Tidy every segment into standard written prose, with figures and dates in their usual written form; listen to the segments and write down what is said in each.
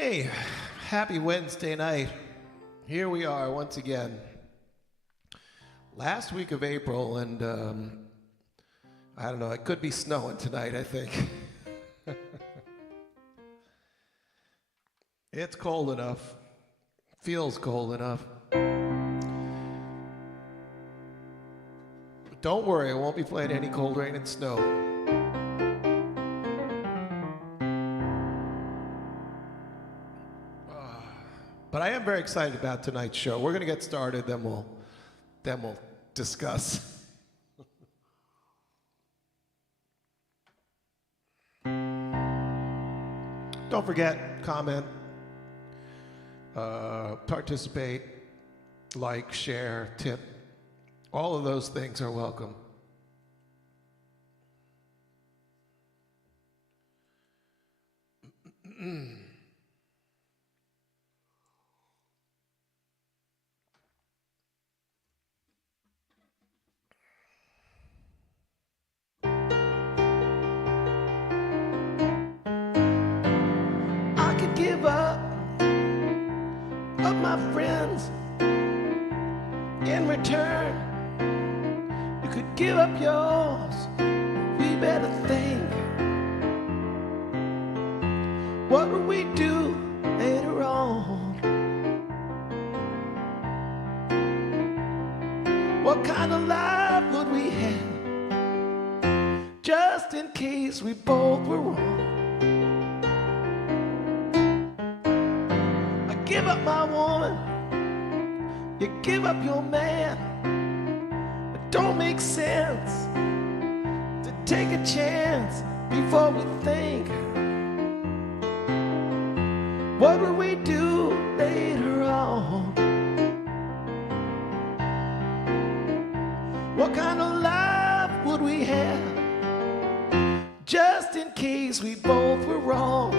Hey, happy Wednesday night. Here we are once again. Last week of April, and I don't know, it could be snowing tonight, I think. It's cold enough. Feels cold enough. But don't worry, I won't be playing any Cold Rain and Snow. But I am very excited about tonight's show. We're going to get started, then we'll discuss. Don't forget, comment, participate, like, share, tip. All of those things are welcome. I could give up my friends. In return, you could give up yours. We better think. What would we do later on? What kind of life would we have? Just in case we both were wrong. I give up my woman, you give up your man. It don't make sense to take a chance before we think. What will we do later on? What kind of life would we have? Just in case we both were wrong.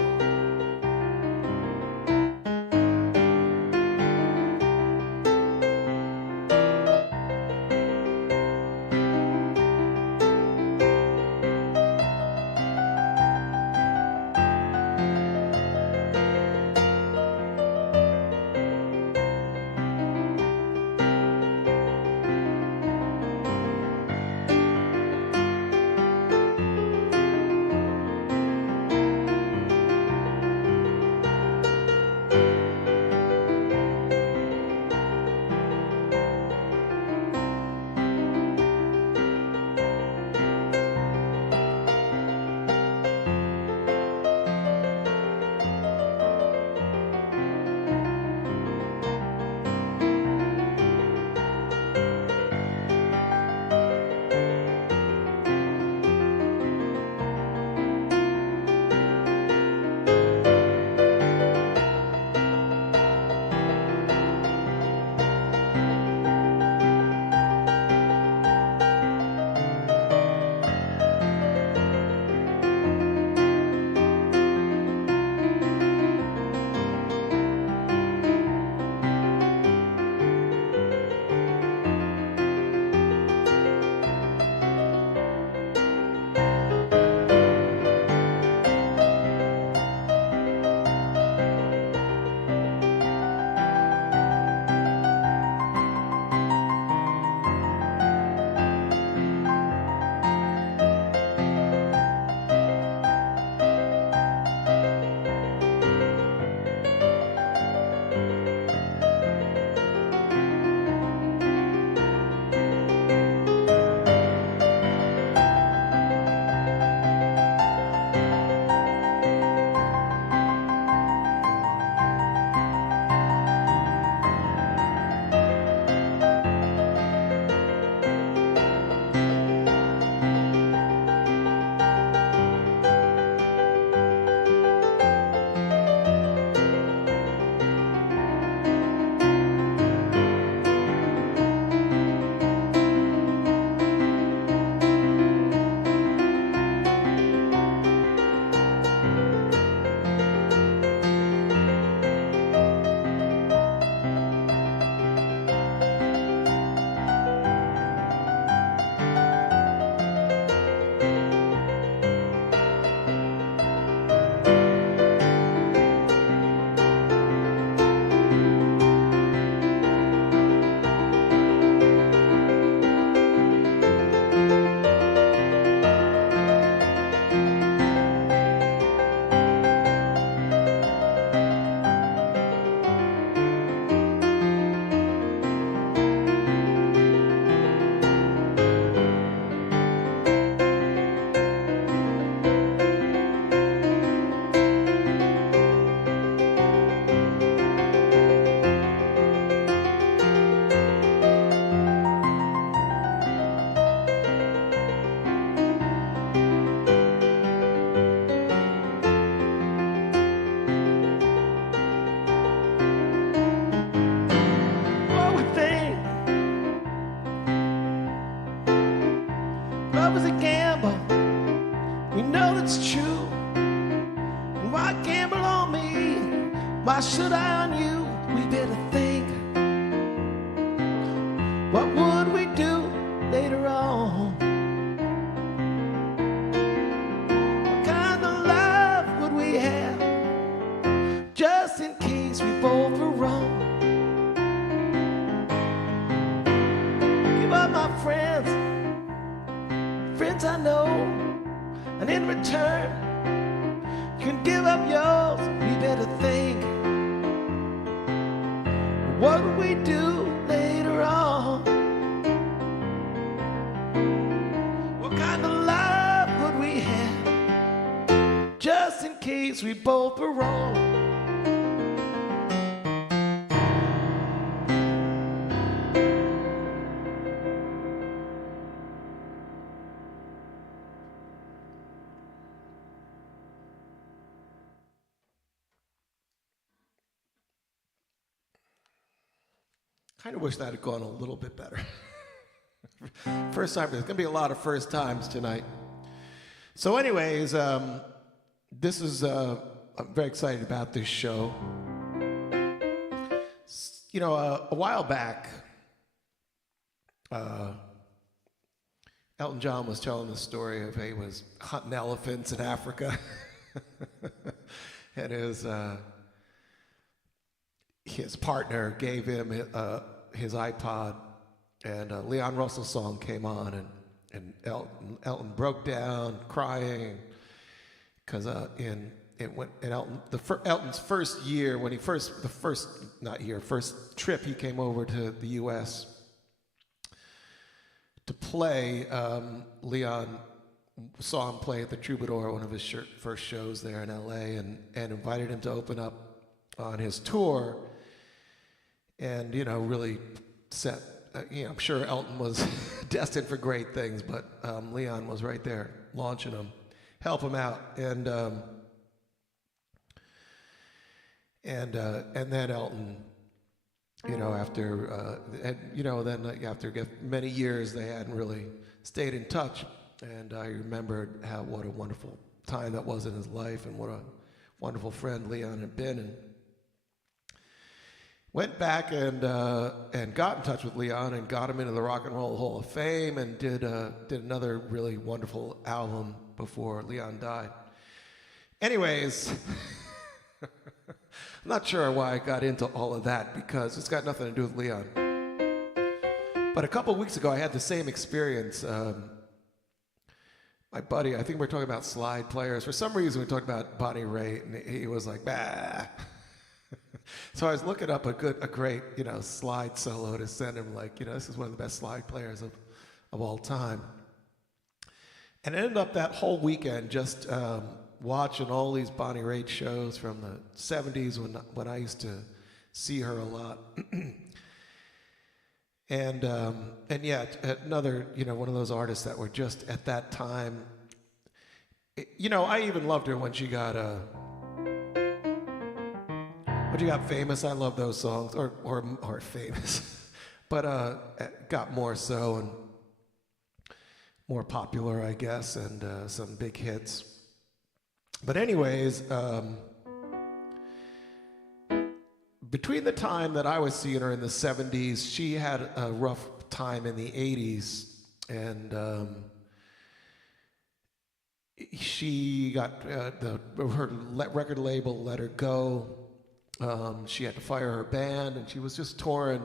good eye on you, we better think. What would we do later on? What kind of love would we have, just in case we both were wrong? Give up my friends, friends I know, and in return, you can give up yours. We better think. What would we do later on? What kind of love would we have, just in case we both were wrong? Kind of wish that had gone a little bit better. First time, there's gonna be a lot of first times tonight. So anyways, this is, I'm very excited about this show. You know, a while back, Elton John was telling the story of he was hunting elephants in Africa. And his partner gave him his iPod, and a Leon Russell song came on, and Elton broke down crying because Elton's first year, when he first trip he came over to the U.S. to play, Leon saw him play at the Troubadour, one of his first shows there in L.A., and invited him to open up on his tour. And, you know, really set, I'm sure Elton was destined for great things, but Leon was right there launching him, help him out. And then Elton, you know, after many years, they hadn't really stayed in touch. And I remembered what a wonderful time that was in his life, and what a wonderful friend Leon had been. And went back and got in touch with Leon and got him into the Rock and Roll Hall of Fame, and did another really wonderful album before Leon died. Anyways, I'm not sure why I got into all of that, because it's got nothing to do with Leon. But a couple of weeks ago, I had the same experience. My buddy, I think we're talking about slide players. For some reason, we talked about Bonnie Raitt, and he was like, bah. So I was looking up a great, you know, slide solo to send him, like, you know, this is one of the best slide players of all time. And it ended up that whole weekend just watching all these Bonnie Raitt shows from the 70s when I used to see her a lot. And yeah, another, you know, one of those artists that were just at that time. You know, I even loved her when she got when you got famous. I love those songs, or famous, but got more so and more popular, I guess, and some big hits. But anyways, between the time that I was seeing her in the 70s, she had a rough time in the 80s, and she got her record label let her go. She had to fire her band, and she was just touring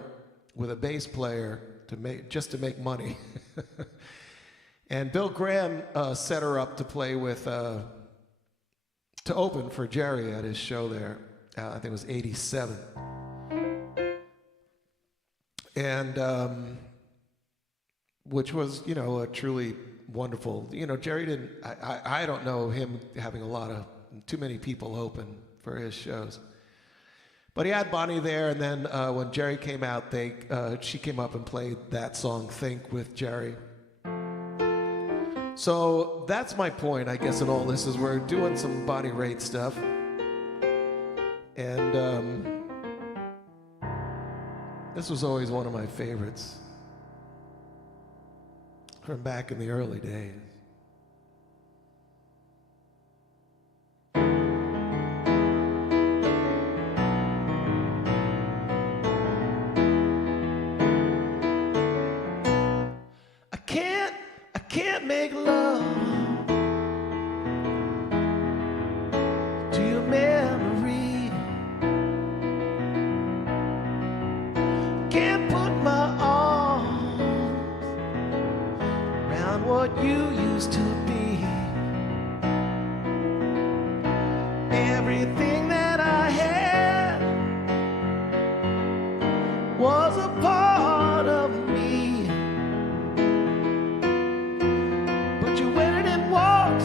with a bass player to make money. And Bill Graham set her up to play with to open for Jerry at his show there. I think it was '87, and which was, you know, a truly wonderful. You know, Jerry didn't. I don't know him having too many people open for his shows. But he had Bonnie there, and then when Jerry came out, she came up and played that song, Think, with Jerry. So that's my point, I guess, in all this, is we're doing some Bonnie Raitt stuff. And this was always one of my favorites from back in the early days. can't make love to your memory. Can't put my arms around what you used to be. Everything that I had was a part of me, but you went and walked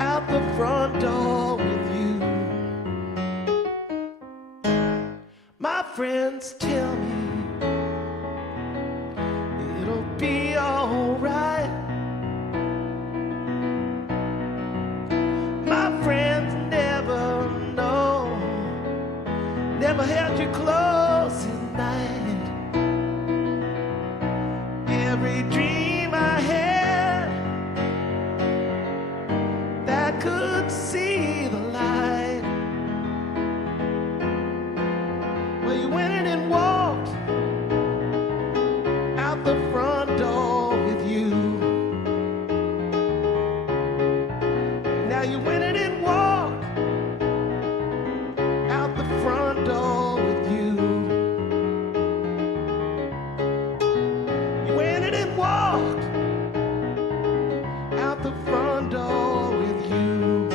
out the front door with you. My friends tell me it'll be alright. My friends never know, never held you close at night. Every dream I had that could see the light, well, you went in and walked out the front door with you. Now you went in and walked out the front door with you. You went in and walked out the front door with you.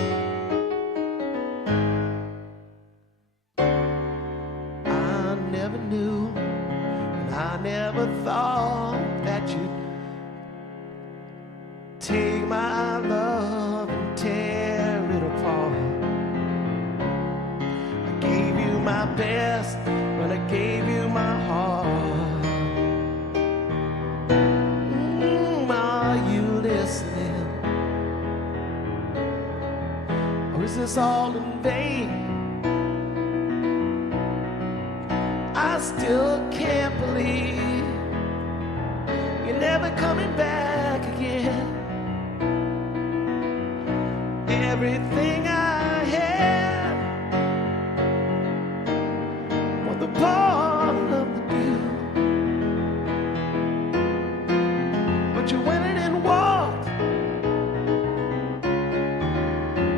I never knew, and I never thought that you'd take my love and tear it apart. I gave you my best when I gave you my heart. Are you listening? Or is this all in vain? I still can't believe you're never coming back again. Everything I had was the part of the deal, but you went in and walked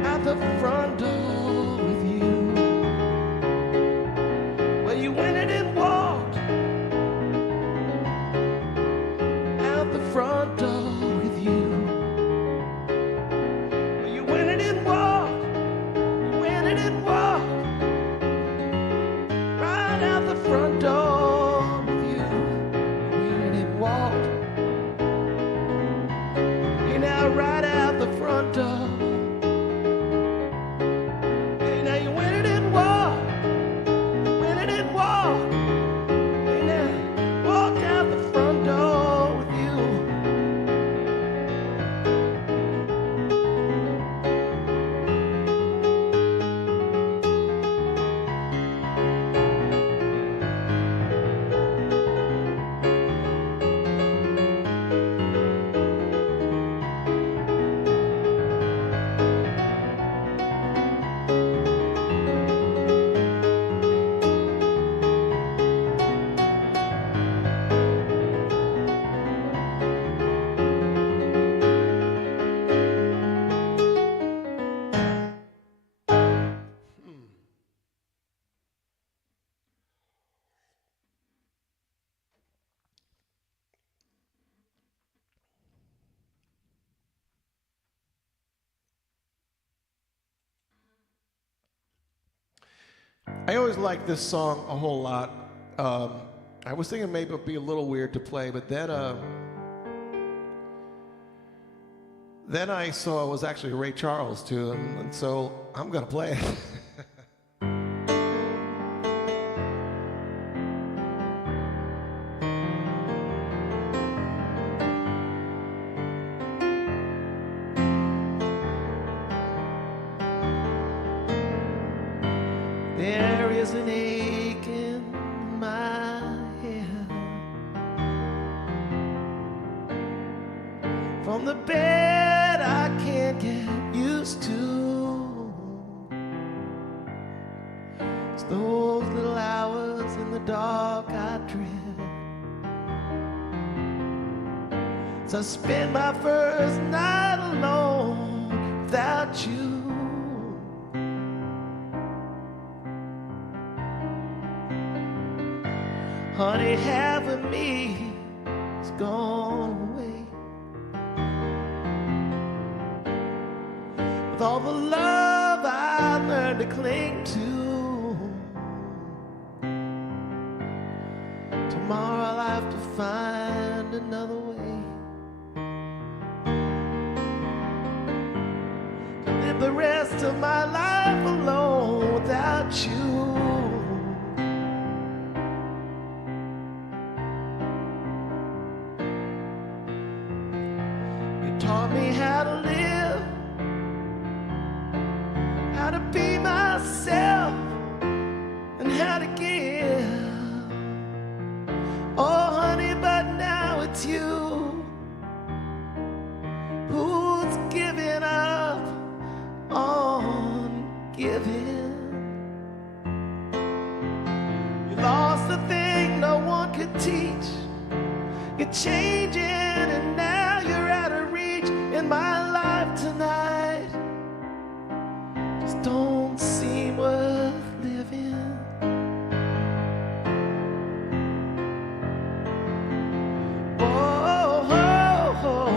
out the front door with you. Well, you went in and walked out the front door with you. You went in and walked right out the front door with you. You went in and walked, you're now right out the front door. Hey, now you went in and walked, hey, now walked out the front door with you. I always liked this song a whole lot. I was thinking maybe it'd be a little weird to play, but then I saw it was actually Ray Charles too, and so I'm gonna play it. There is an ache in my head from the bed I can't get used to. It's those little hours in the dark I dread. So I spent my first night alone without you. Honey, half of me is gone away. With all the love I learned to cling to, tomorrow I'll have to find another way to live the rest of my life alone without you. Taught me how to live, how to be myself, and how to give. Oh, honey, but now it's you who's giving up on giving. You lost the thing no one could teach. You're changing, and now you're out of reach in my life tonight. Just don't seem worth living. Oh, oh, oh.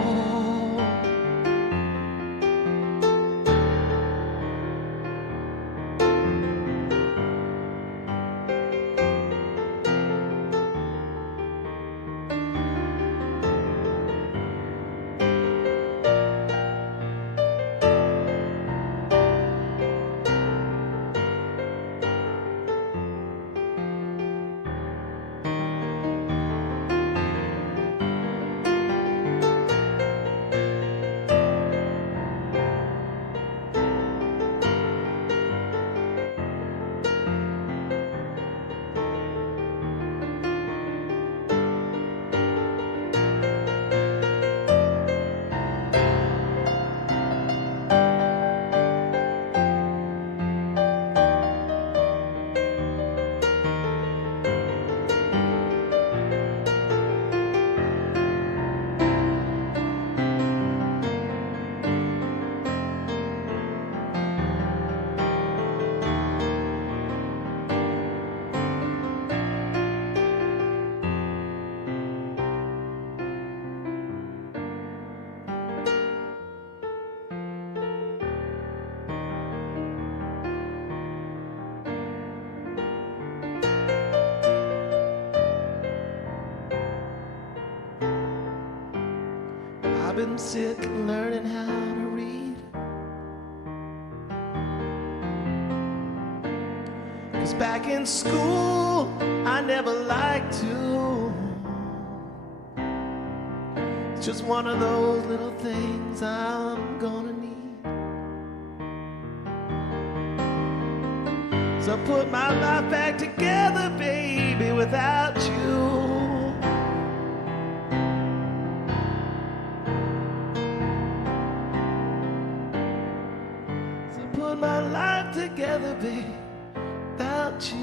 I've been sick of learning how to read, 'cause back in school I never liked to. It's just one of those little things I'm gonna need. So put my life back together, baby, without you. Put my life together, babe, without you.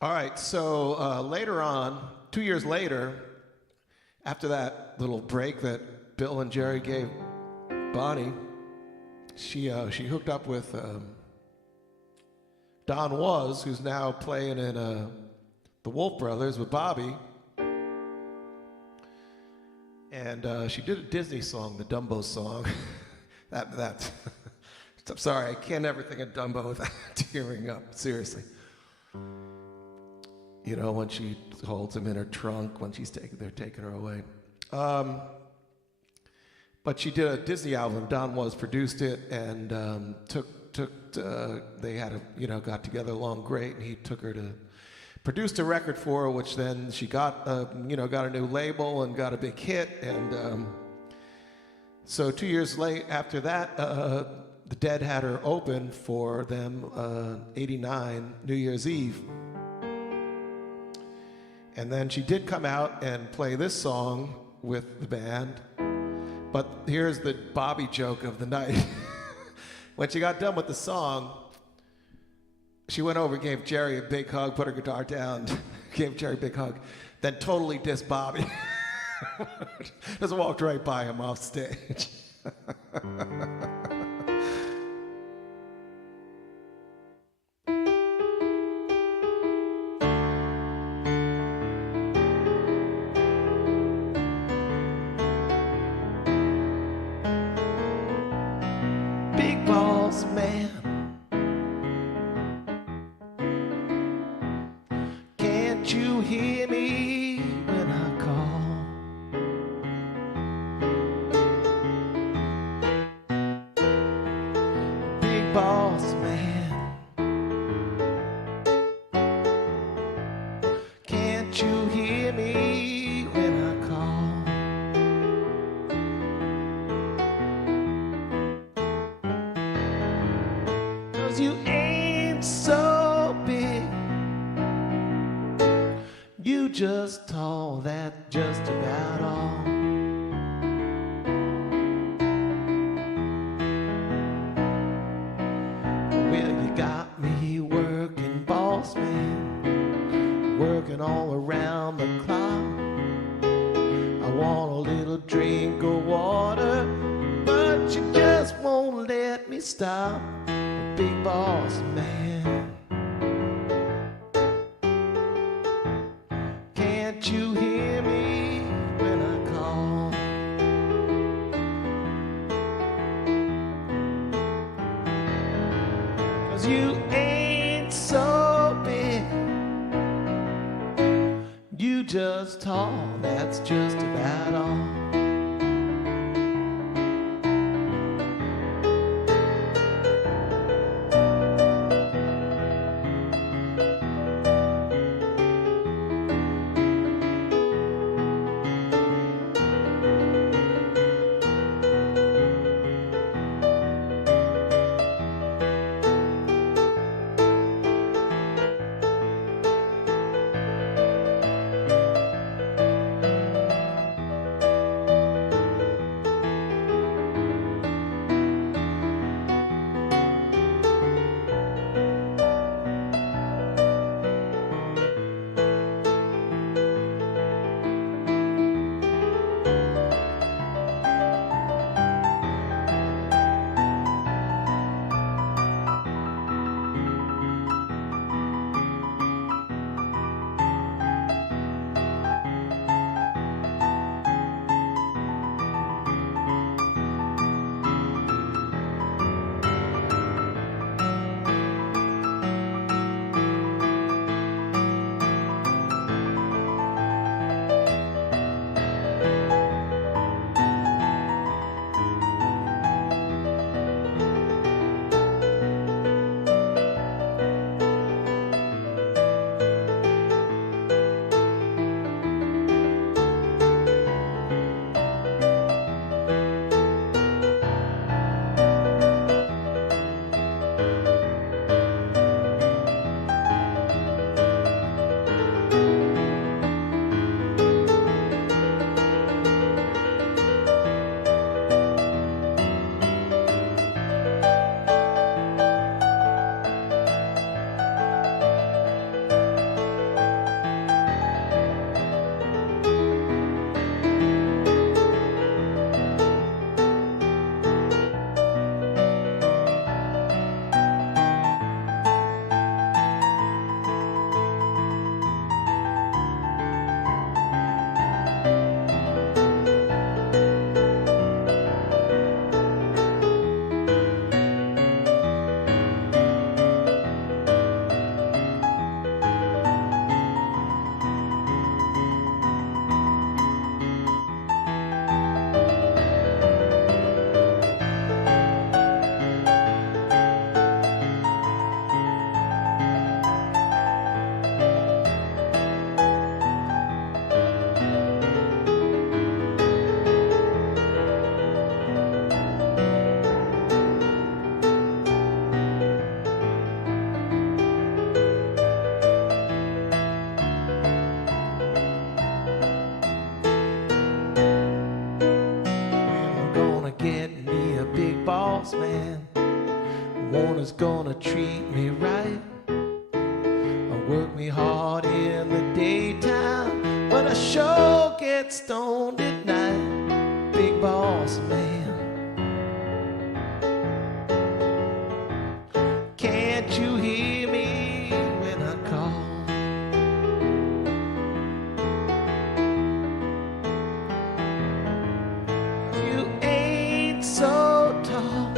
All right, so later on, 2 years later, after that little break that Bill and Jerry gave Bonnie, she hooked up with Don Was, who's now playing in the Wolf Brothers with Bobby. And she did a Disney song, the Dumbo song. That's I'm sorry, I can't ever think of Dumbo without tearing up, seriously. You know, when she holds him in her trunk, when they're taking her away. But she did a Disney album. Don Was produced it, and they had got together along great, and he took her to produced a record for her, which then she got a new label and got a big hit, and so 2 years after that, the Dead had her open for them '89 New Year's Eve. And then she did come out and play this song with the band. But here's the Bobby joke of the night. When she got done with the song, she went over, gave Jerry a big hug, put her guitar down, gave Jerry a big hug, then totally dissed Bobby. Just walked right by him off stage. Big boss man, can't you hear me when I call? Big boss man, can't you hear me when I call? You ain't so big, you just tall, that's just about all. Well, you got me working, boss man, working all around the clock. I want a little drink of water, but you just won't let me stop. Big boss man, can't you hear me when I call? 'Cause you ain't so big, you just tall, that's just about all. boss man. Warner's gonna treat me right. I work me hard in the daytime, but I sure get stoned at night. Big boss man. Can't you hear me when I call? You ain't so tall.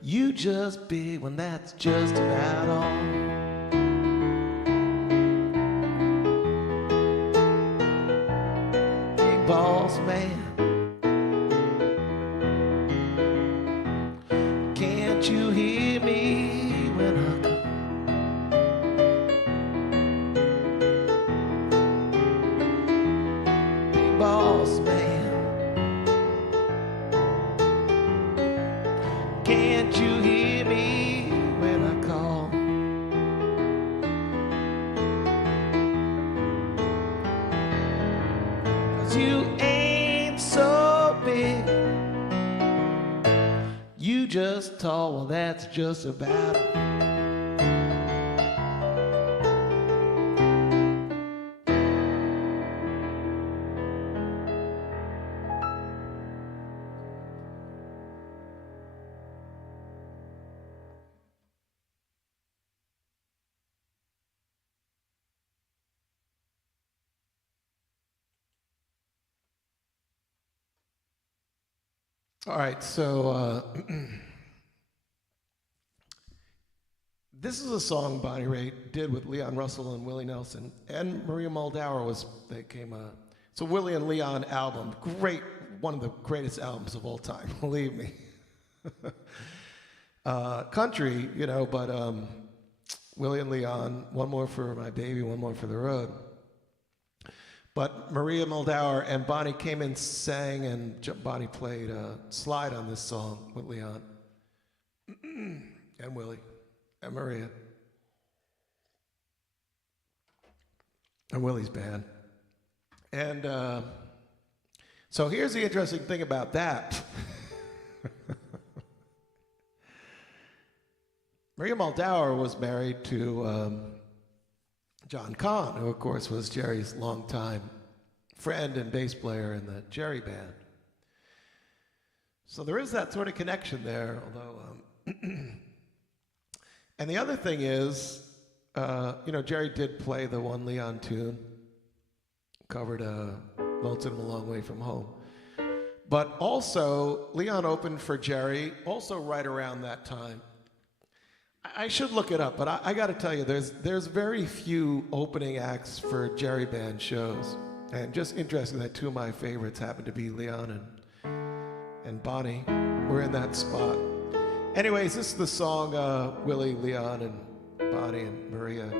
You just big when that's just about all. Big boss man. Can't you hear me when I call? Big boss man. Can't you hear me when I call? 'Cause you ain't so big. You just tall, well that's just about it. All right, so this is a song Bonnie Raitt did with Leon Russell and Willie Nelson, and Maria Muldaur it's a Willie and Leon album. Great, one of the greatest albums of all time, believe me. Country, you know, but Willie and Leon, one more for my baby, one more for the road. But Maria Muldaur and Bonnie came and sang, and Bonnie played slide on this song with Leon and Willie and Maria and Willie's band. And so here's the interesting thing about that. Maria Muldaur was married to John Kahn, who of course was Jerry's longtime friend and bass player in the Jerry band. So there is that sort of connection there, although, and the other thing is, you know, Jerry did play the one Leon tune, covered Lonesome a Long Way From Home. But also, Leon opened for Jerry, also right around that time. I should look it up, but I got to tell you, there's very few opening acts for Jerry band shows, and just interesting that two of my favorites happen to be Leon and Bonnie. We're in that spot. Anyways, this is the song Willie, Leon, and Bonnie and Maria.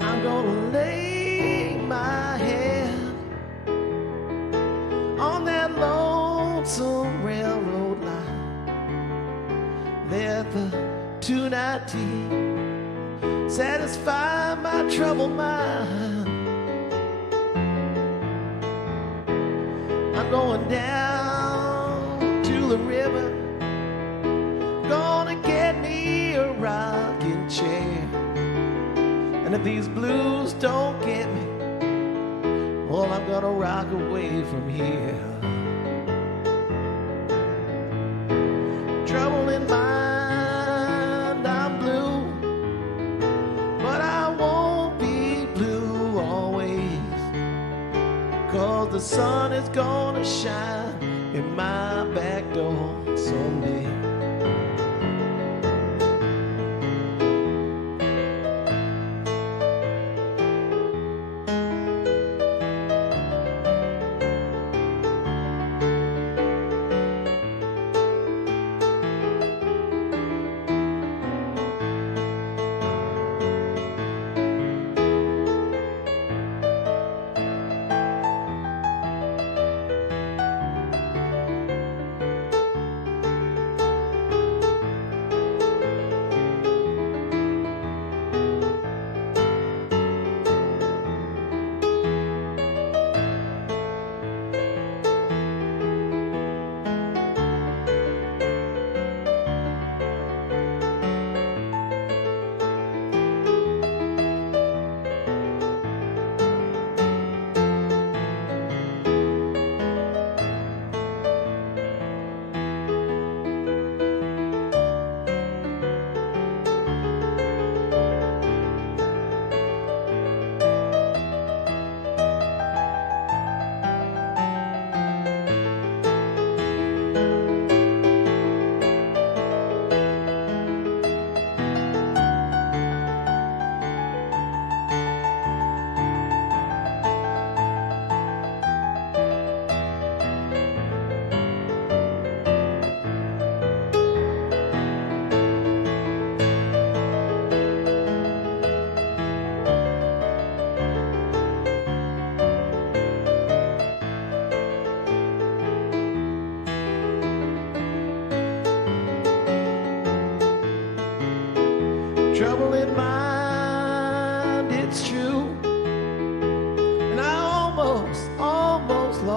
I'm gonna lay my head on that lonesome railroad line. Let the two-night tea satisfy my troubled mind. I'm going down to the river, gonna get me a rocking chair. And if these blues don't get me, well, I'm gonna rock away from here. Trouble in mind, I'm blue, but I won't be blue always, 'cause the sun is gonna shine in my back door someday.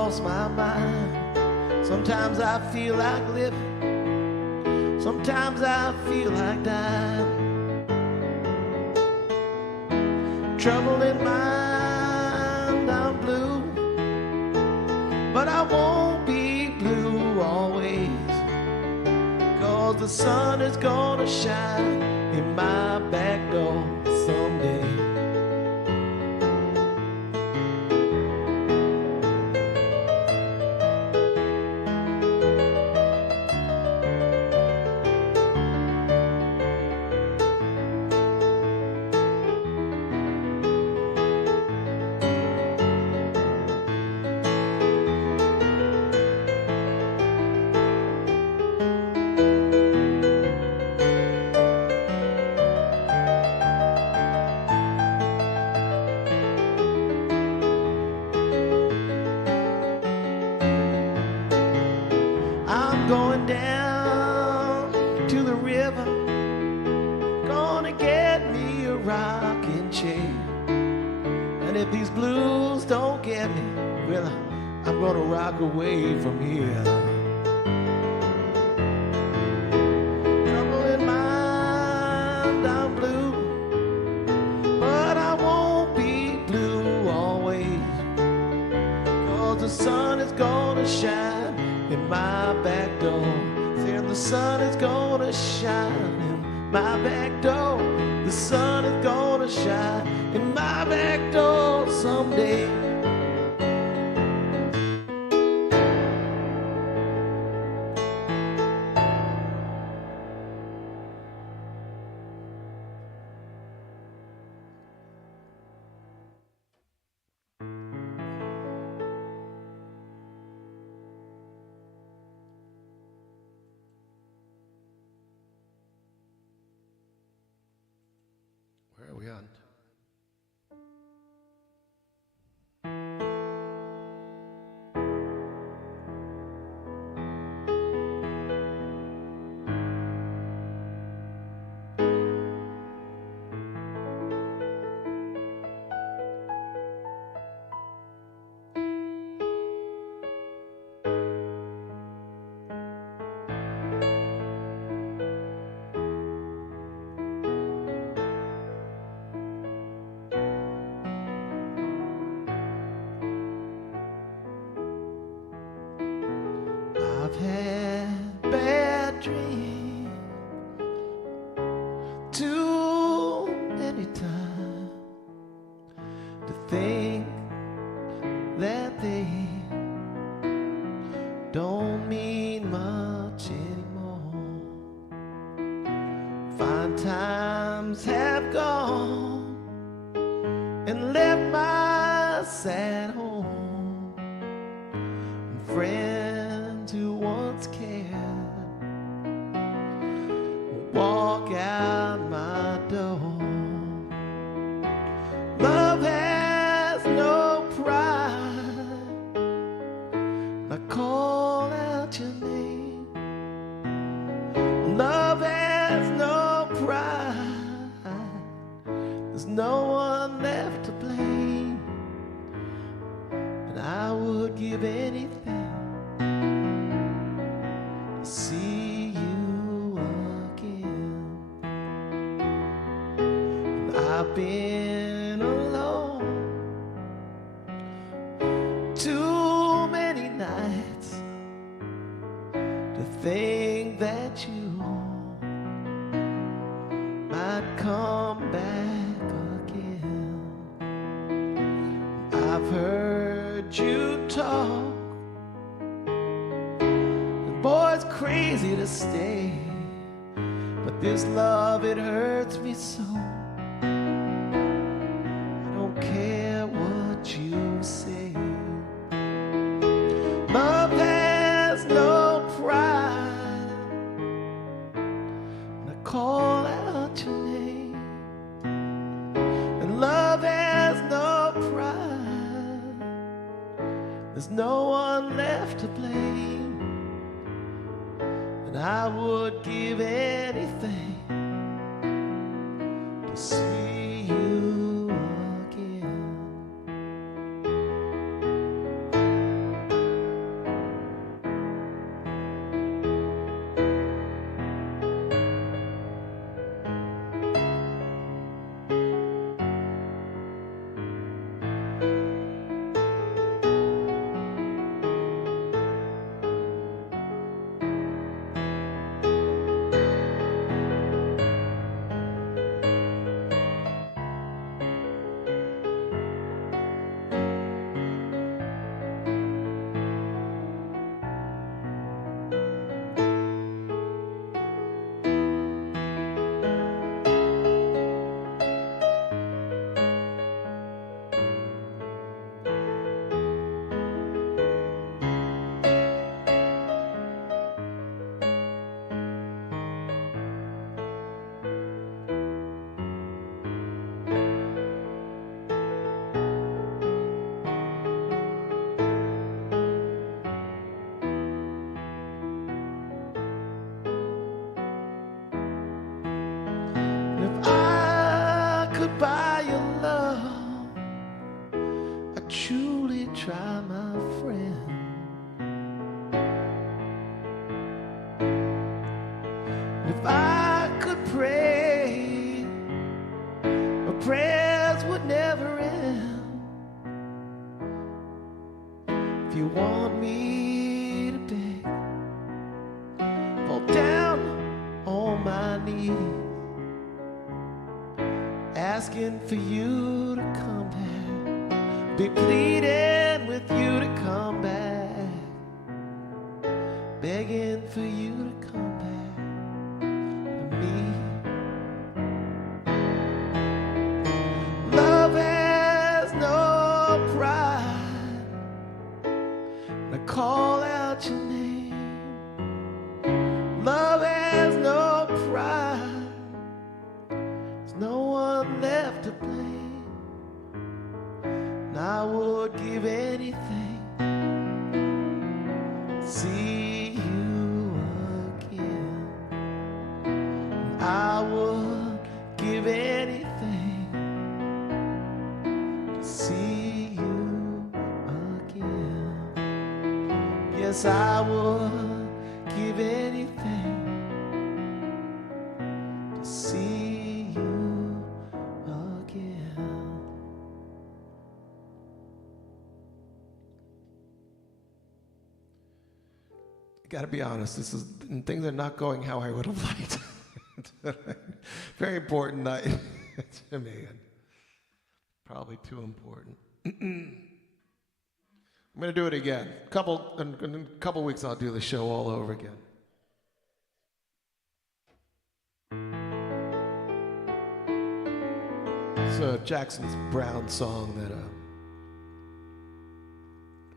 lost my mind. Sometimes I feel like living, sometimes I feel like dying. Trouble in mind, I'm blue, but I won't be blue always, 'cause the sun is gonna shine in my back door someday. Going down to the river, gonna get me a rocking chair. And if these blues don't get me, well, I'm gonna rock away from here. Trouble in mind, I'm blue, but I won't be blue always, 'cause the sun is gonna shine in my back door. Saying the sun is gonna shine in my back door. The sun is gonna shine in my back door someday. Where are we on? I've had bad dreams too many times to think that they don't mean much anymore. Fine times have gone and left my sad home. Friends who once cared walk out my door. Love has no pride. I call out your name. Love has no pride. There's no one left to blame, and I would give anything to see you again. And I've been alone too many nights to think that you might come back again. I've heard you talk, and boy, it's crazy to stay, but this love, it hurts me so. I don't care what you say. Love has no pride, and I call out your name. And love has no pride. There's no one left to blame, and I would give anything to see you again. asking for you to come back, be pleading with you to come back, begging for you to come back to me. Love has no pride. I call out your name. Love has no pride. There's no one left to blame. And I would give anything to see you again. And I would give anything to see you again. Yes, I would give anything to see you again. I gotta be honest, things are not going how I would have liked. Very important night to me, and probably too important. I'm going to do it again. In a couple weeks, I'll do the show all over again. It's a Jackson Browne song that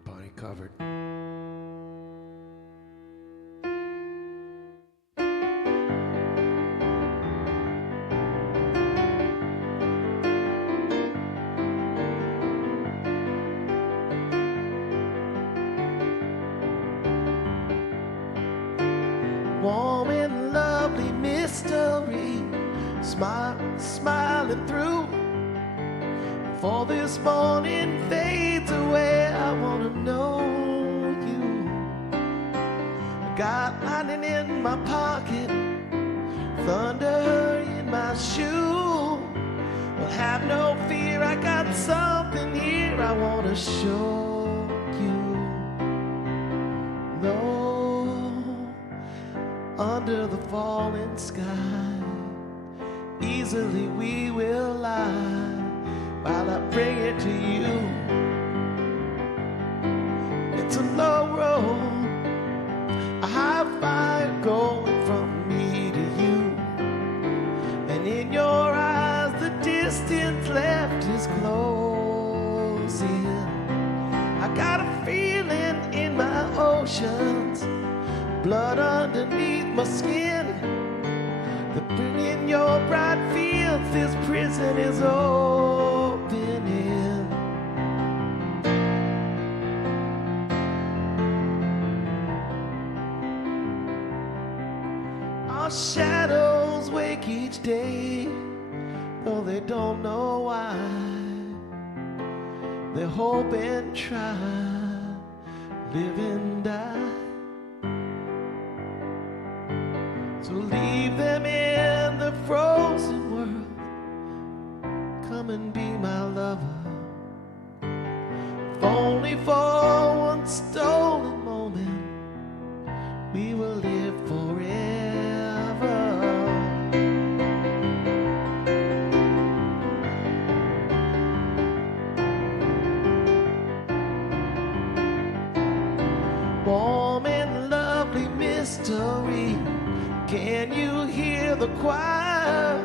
Bonnie covered. Warm and lovely mystery, smiling through. For this morning fades away, I wanna know you. I got lightning in my pocket, thunder in my shoe. Well, have no fear, I got something here I wanna show you. No. Under the falling sky, easily we will lie while I bring it to you. It's a low road, a high fire going from me to you. And in your eyes the distance left is closing. I got a feeling in my oceans, blood underneath my skin, that in your bright fields this prison is opening. Our shadows wake each day, though they don't know why. They hope and try, live and die. So leave them in the frozen world, come and be my lover, if only for one stolen moment. We will live forever. Warm and lovely mystery, can you hear the choir?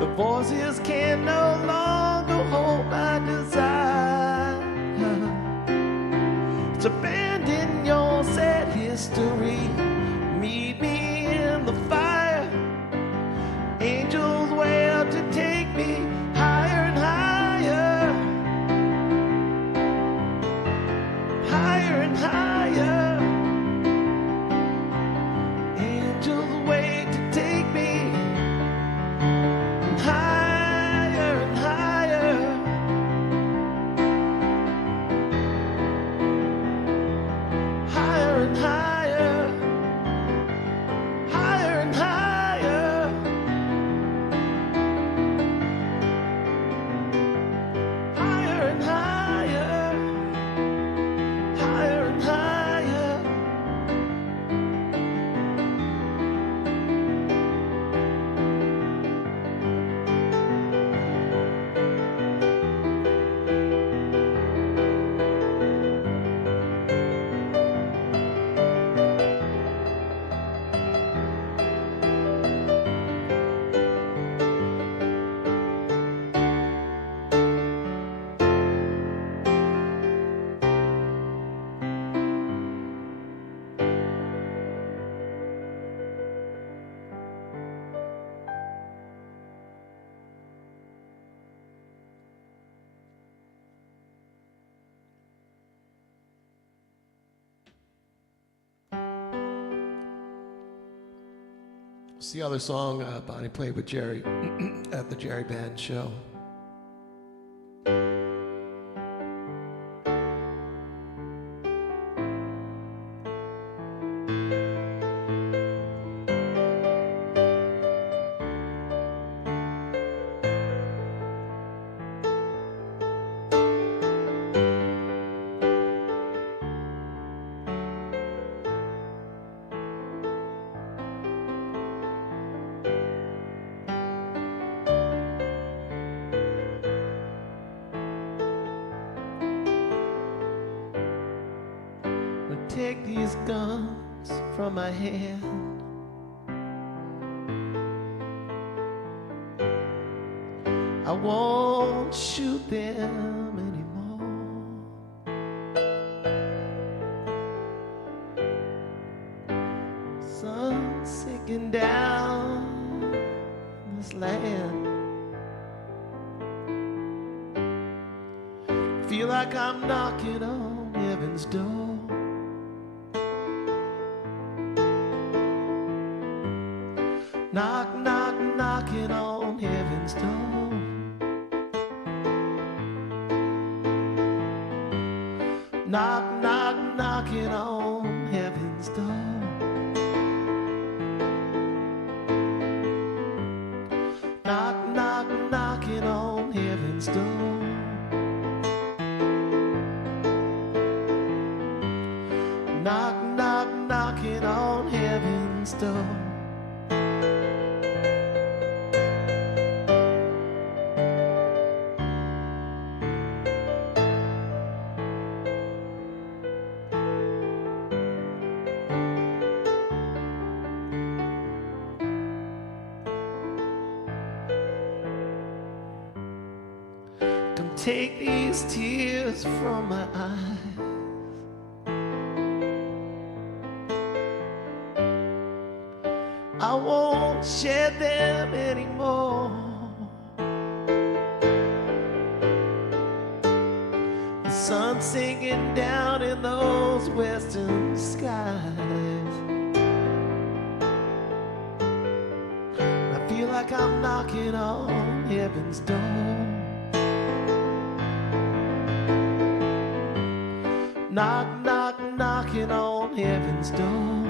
The voices can no longer hold my desire. To abandon your sad history, meet me in the fire. Angels wail to take me higher and higher, higher and higher. It's the other song Bonnie played with Jerry at the Jerry Band show. Take these guns from my hand. I won't shoot them anymore. Sun's sinking down this land. Feel like I'm knocking on heaven's door. Knock, knock, knocking on heaven's door. Knock, knock, knocking on heaven's door. Knock, knock, knocking on heaven's door. Knock, knock, knocking on heaven's door. Come take these tears from my eyes. I won't shed them anymore. The sun's sinking down in those western skies. I feel like I'm knocking on heaven's door. Knock, knock, knocking on heaven's door.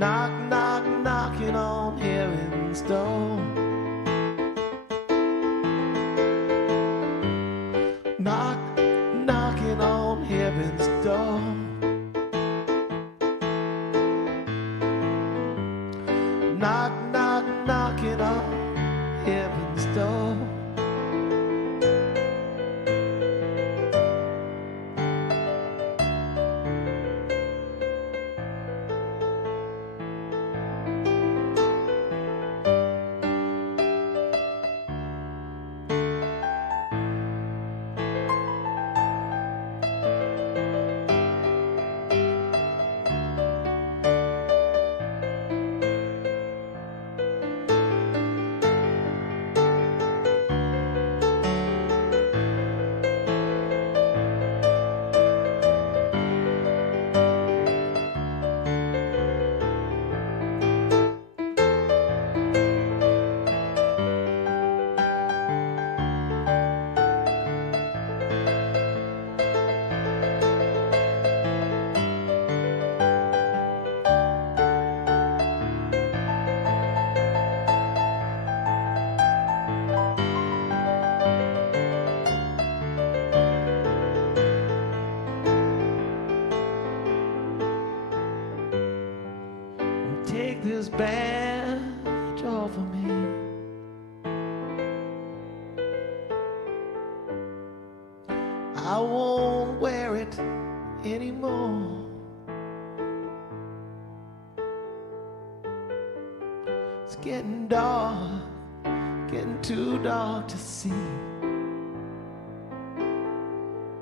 Knock, knock, knocking on heaven's door. Knock, knocking on heaven's door. Knock, knock, knocking on heaven's door. Take this badge off of me. I won't wear it anymore. It's getting dark, getting too dark to see.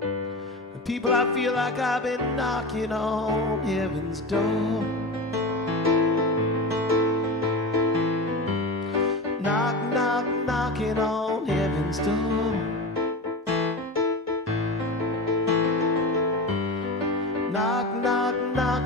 And people, I feel like I've been knocking on heaven's door. Knock, knock, knocking on heaven's door. Knock, knock, knock.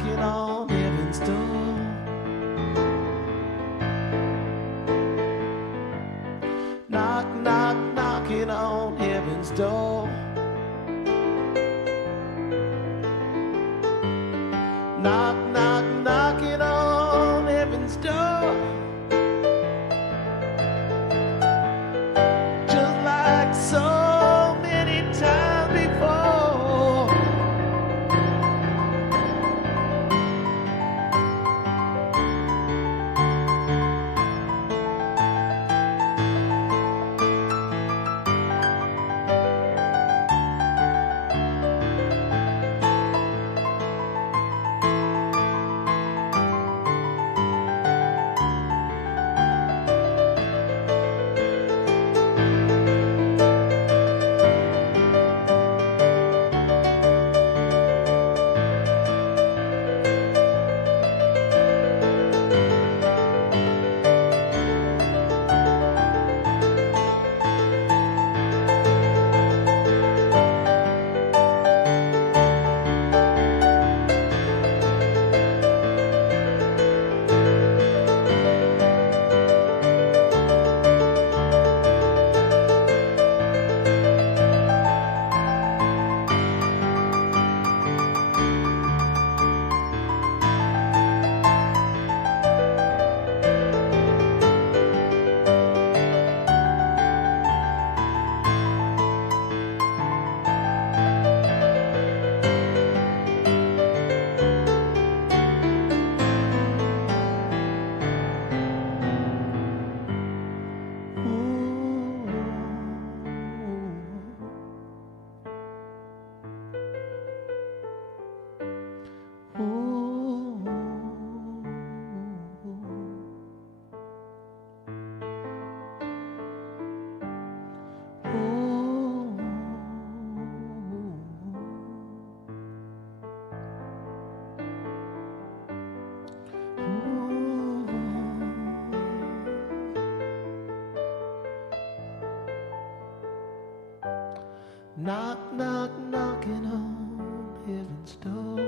Knock, knock, knocking on heaven's door.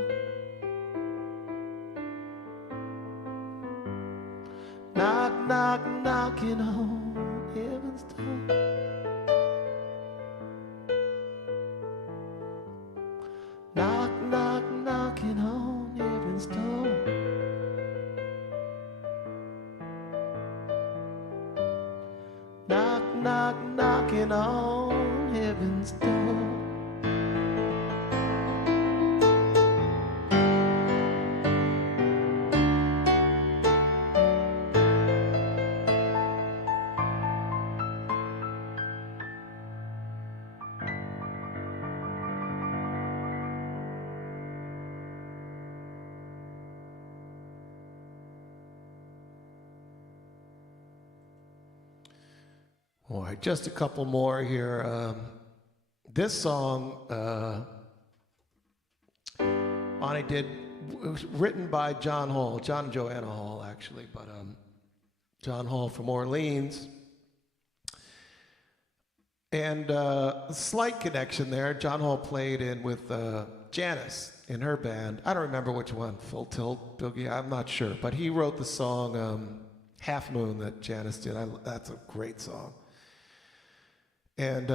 Knock, knock, knocking on heaven's door. Knock, knock, knocking on heaven's door. Knock, knock, knocking on heaven's door. All right, just a couple more here. This song, Bonnie did, it was written by John Hall, John and Joanna Hall, actually, but John Hall from Orleans. And a slight connection there. John Hall played in with Janice in her band. I don't remember which one, Full Tilt, Boogie, I'm not sure. But he wrote the song Half Moon that Janice did. That's a great song. And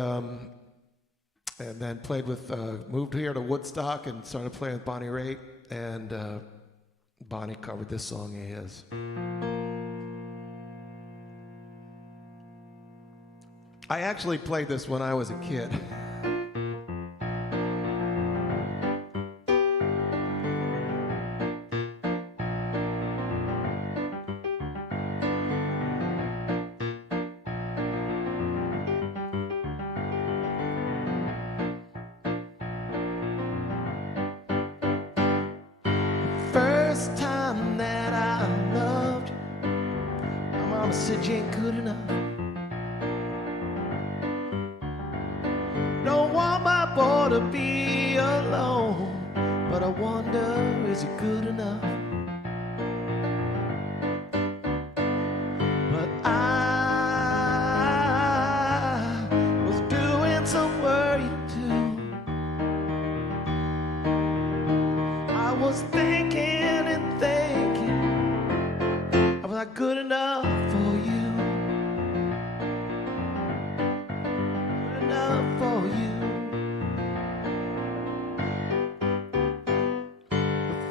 then played with, moved here to Woodstock and started playing with Bonnie Raitt, and Bonnie covered this song of his. I actually played this when I was a kid. First time that I loved you, my mama said you ain't good enough. Don't want my boy to be alone, but I wonder, is he good enough? But I was doing some worrying too. I was thinking and thinking, I'm not good enough for you. Good enough for you. The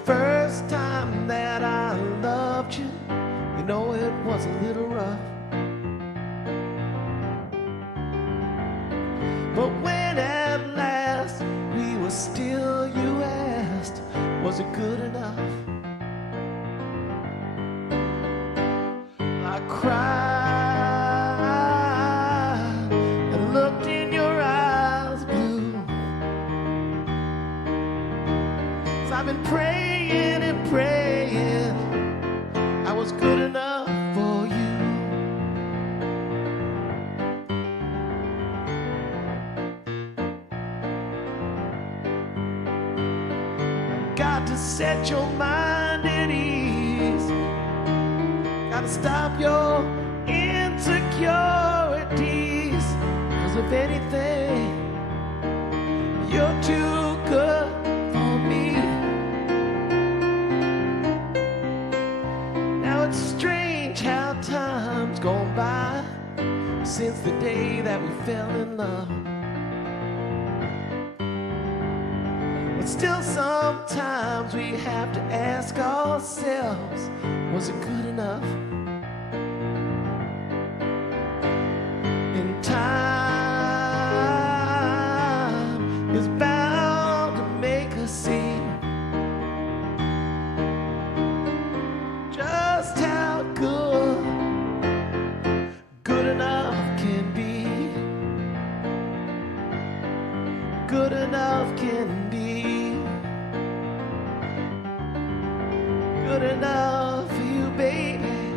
first time that I loved you, you know it was a little rough. But when at last we were still, you asked, was it good enough? I cried and looked in your eyes blue. So I've been praying and praying I was good enough for you. Got to set your mind at ease. Got to stop your insecurities. 'Cause if anything, you're too good for me. Now it's strange how time's gone by since the day that we fell in love. But still sometimes we have to ask ourselves, was it good enough? And time is bound to make us see just how good enough can be. Good enough can be. Good enough for you, baby.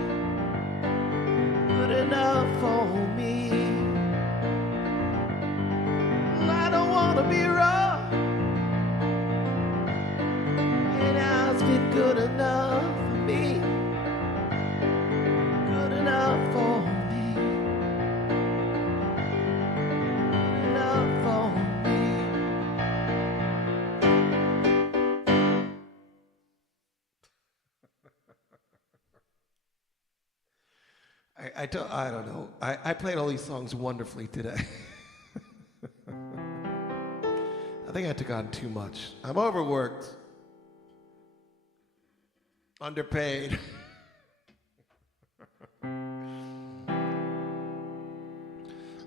Good enough for me. I don't want to be wrong, and it's been good enough for me. Good enough for me. Good enough for me. I don't know. I played all these songs wonderfully today. I think I took on too much. I'm overworked, underpaid.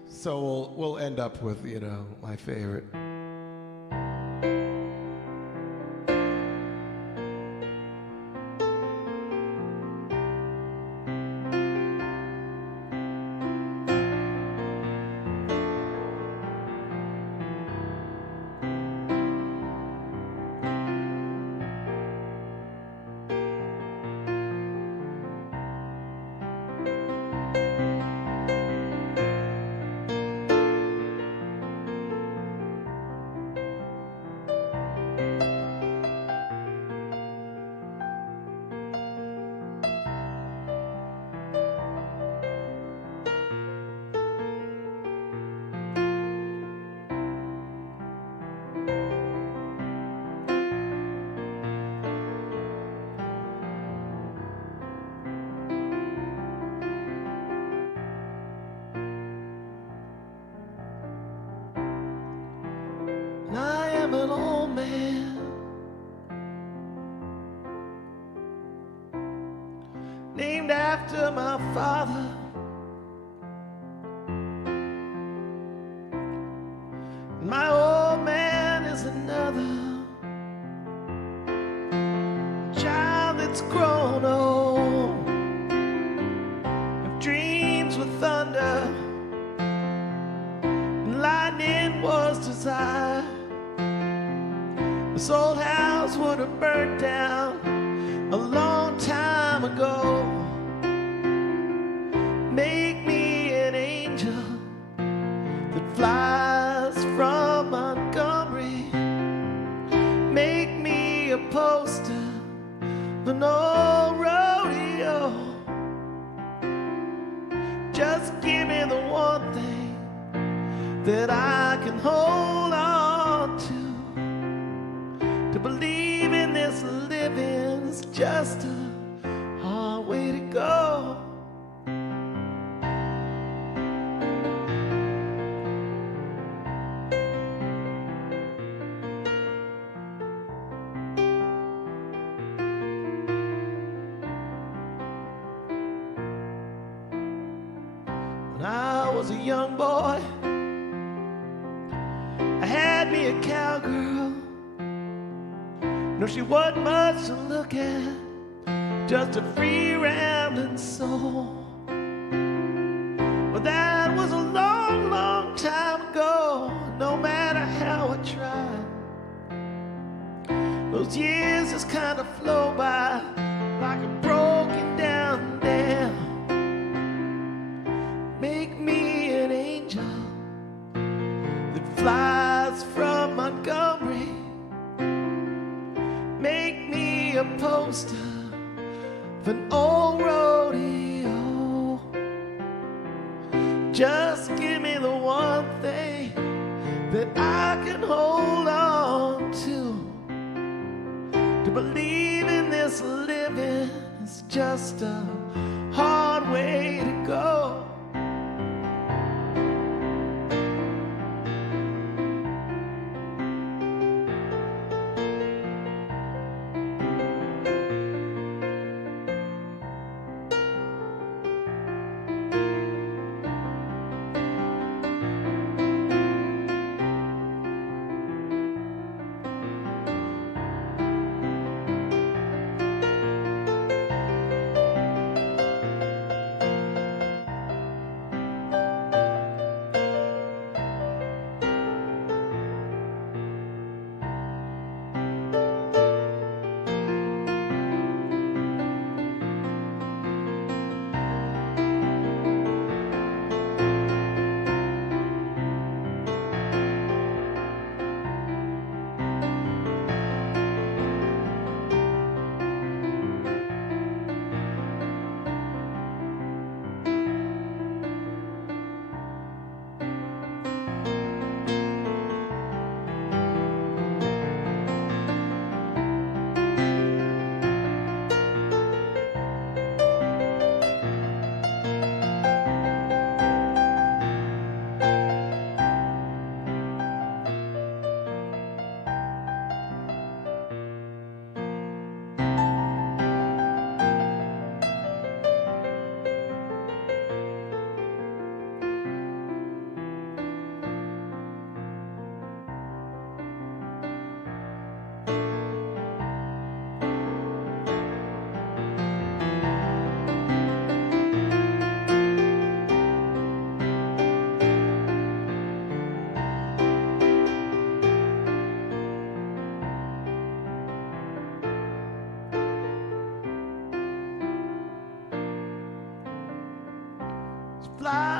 So we'll end up with, my favorite. I'm an old man, named after my father. My old man is another child that's grown old, of dreams with thunder and lightning was desire. This old house would have burnt down a long time ago. Make me an angel that flies from Montgomery. Make me a poster of an old rodeo. Just give me the one thing that I can hold on to. To believe in this living's just a hard way to go. When I was a young boy, I had me a cowgirl. No, she wasn't much to look at, just a free rambling soul. But that was a long, long time ago. No matter how I tried, those years just kind of flow by like a broken down dam. Make me an angel that flies from Montgomery. Make me a poster of an old rodeo. Just give me the one thing that I can hold on to believe in this living is just a hard way to go.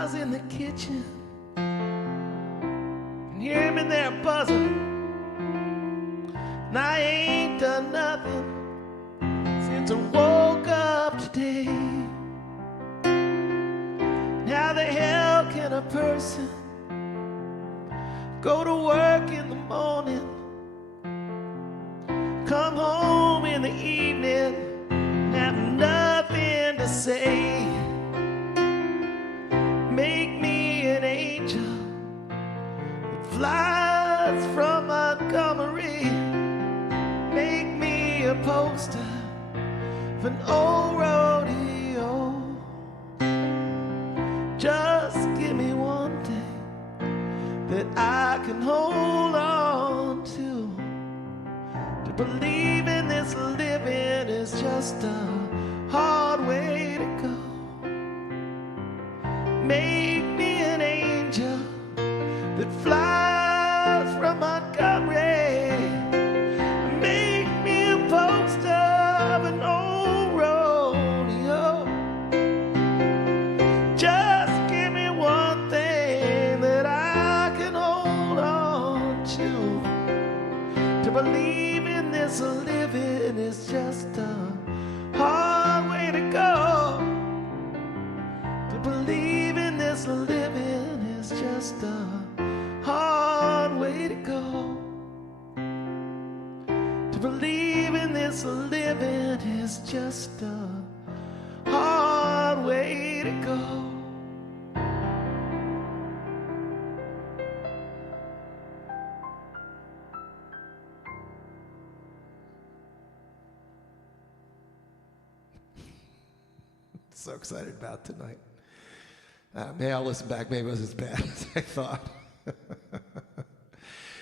guys in the kitchen, can hear him in there buzzing. And I ain't done nothing since I woke up today. How the hell can a person go to work in the morning, come home in the evening, and have nothing to say? Make me an angel that flies from Montgomery. Make me a poster of an old rodeo. Just give me one thing that I can hold on to. To believe in this living is just a hard way to go. Make me an angel that flies from Montgomery. Make me a poster of an old rodeo. Just give me one thing that I can hold on to. To believe in this living is just a hard way to go. To believe in this living is just a hard way to go. To believe in this living is just a hard way to go. So excited about tonight. Maybe I'll listen back. Maybe it was as bad as I thought.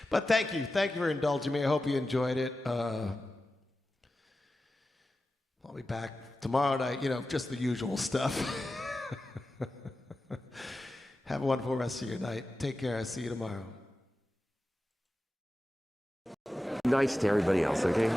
But thank you. Thank you for indulging me. I hope you enjoyed it. I'll be back tomorrow night, just the usual stuff. Have a wonderful rest of your night. Take care. I'll see you tomorrow. Nice to everybody else, okay?